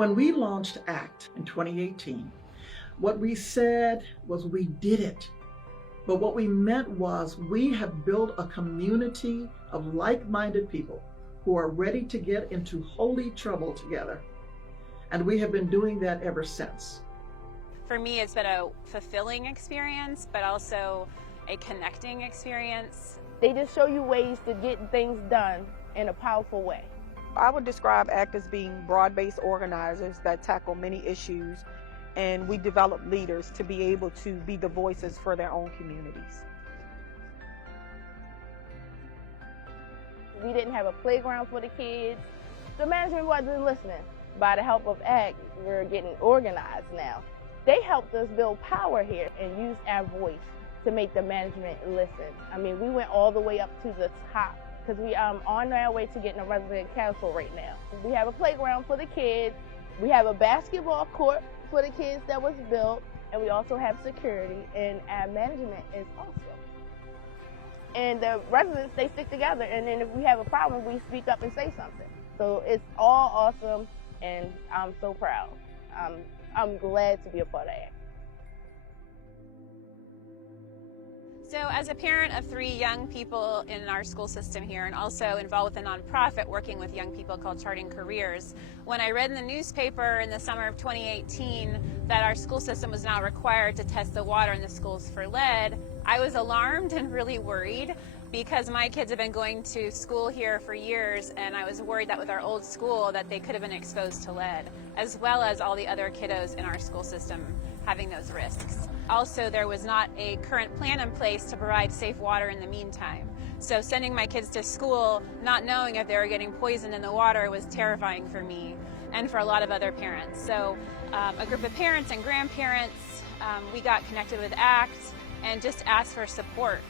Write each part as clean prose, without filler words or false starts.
When we launched ACT in 2018, what we said was we did it. But what we meant was we have built a community of like-minded people who are ready to get into holy trouble together. And we have been doing that ever since. For me, it's been a fulfilling experience, but also a connecting experience. They just show you ways to get things done in a powerful way. I would describe ACT as being broad-based organizers that tackle many issues, and we develop leaders to be able to be the voices for their own communities. We didn't have a playground for the kids. The management wasn't listening. By the help of ACT, we're getting organized now. They helped us build power here and use our voice to make the management listen. I mean, we went all the way up to the top because we are on our way to getting a resident council right now. We have a playground for the kids. We have a basketball court for the kids that was built, and we also have security, and our management is awesome. And the residents, they stick together, and then if we have a problem, we speak up and say something. So it's all awesome, and I'm so proud. I'm glad to be a part of that. So as a parent of 3 young people in our school system here, and also involved with a nonprofit working with young people called Charting Careers, when I read in the newspaper in the summer of 2018 that our school system was now required to test the water in the schools for lead, I was alarmed and really worried because my kids have been going to school here for years, and I was worried that with our old school that they could have been exposed to lead, as well as all the other kiddos in our school system having those risks. Also, there was not a current plan in place to provide safe water in the meantime. So sending my kids to school, not knowing if they were getting poisoned in the water, was terrifying for me and for a lot of other parents. So a group of parents and grandparents, we got connected with ACT and just asked for support.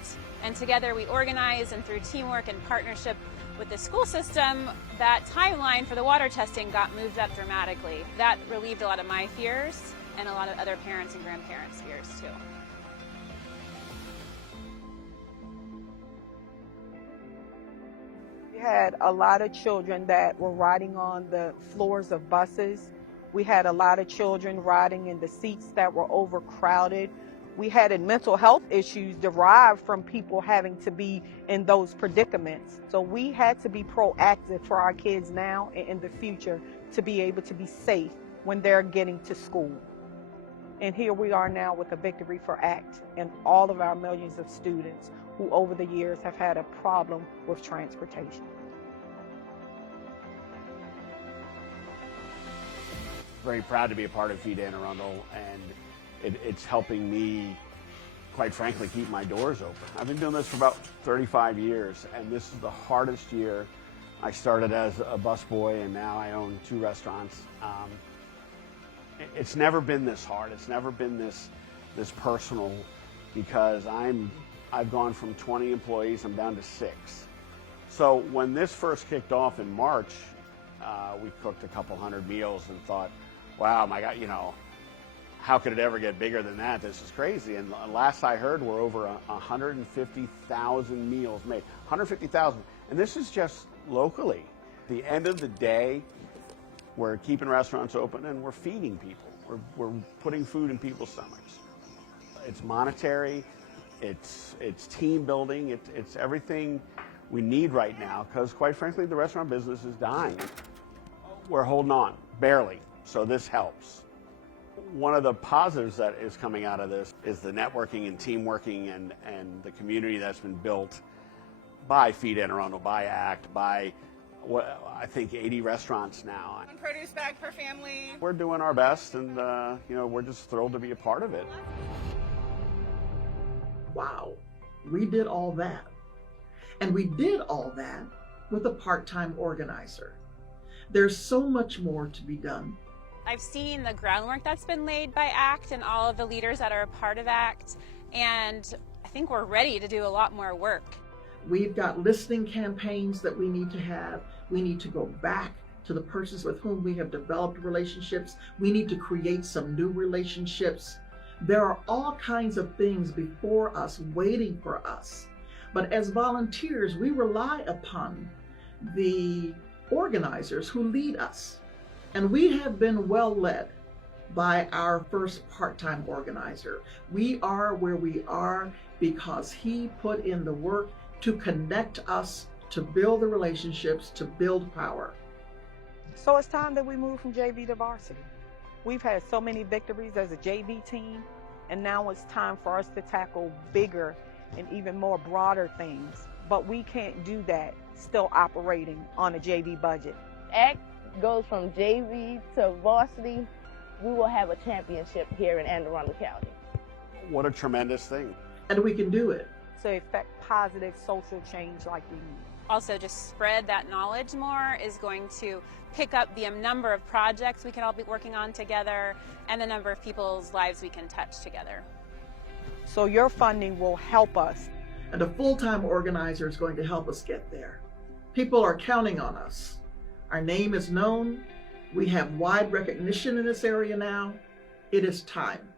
And together we organized, and through teamwork and partnership with the school system, that timeline for the water testing got moved up dramatically. That relieved a lot of my fears and a lot of other parents and grandparents' fears too. We had a lot of children that were riding on the floors of buses. We had a lot of children riding in the seats that were overcrowded. We had mental health issues derived from people having to be in those predicaments. So we had to be proactive for our kids now and in the future to be able to be safe when they're getting to school. And here we are now with a victory for ACT and all of our millions of students who over the years have had a problem with transportation. Very proud to be a part of Feed Anne Arundel, and it's helping me, quite frankly, keep my doors open. I've been doing this for about 35 years, and this is the hardest year. I started as a busboy, and now I own 2 restaurants. It's never been this hard. It's never been this personal, because I've gone from 20 employees, I'm down to 6. So when this first kicked off in March, we cooked a couple hundred meals and thought, wow, my God, how could it ever get bigger than that? This is crazy. And last I heard, we're over 150,000 meals made. 150,000. And this is just locally. At the end of the day, we're keeping restaurants open and we're feeding people. We're putting food in people's stomachs. It's monetary, it's team building, it's everything we need right now, because quite frankly, the restaurant business is dying. We're holding on, barely, so this helps. One of the positives that is coming out of this is the networking and team working and the community that's been built by Feed Anne Arundel, by ACT, by I think 80 restaurants now. One produce bag per family. We're doing our best, and we're just thrilled to be a part of it. Wow, we did all that. And we did all that with a part-time organizer. There's so much more to be done. I've seen the groundwork that's been laid by ACT and all of the leaders that are a part of ACT, and I think we're ready to do a lot more work. We've got listening campaigns that we need to have. We need to go back to the persons with whom we have developed relationships. We need to create some new relationships. There are all kinds of things before us, waiting for us. But as volunteers, we rely upon the organizers who lead us. And we have been well led by our first part-time organizer. We are where we are because he put in the work to connect us, to build the relationships, to build power. So it's time that we move from JV to varsity. We've had so many victories as a JV team, and now it's time for us to tackle bigger and even more broader things. But we can't do that still operating on a JV budget. ACT goes from JV to varsity. We will have a championship here in Anne Arundel County. What a tremendous thing. And we can do it. To effect positive social change like we need. Also, just spread that knowledge more is going to pick up the number of projects we can all be working on together and the number of people's lives we can touch together. So your funding will help us. And a full-time organizer is going to help us get there. People are counting on us. Our name is known. We have wide recognition in this area now. It is time.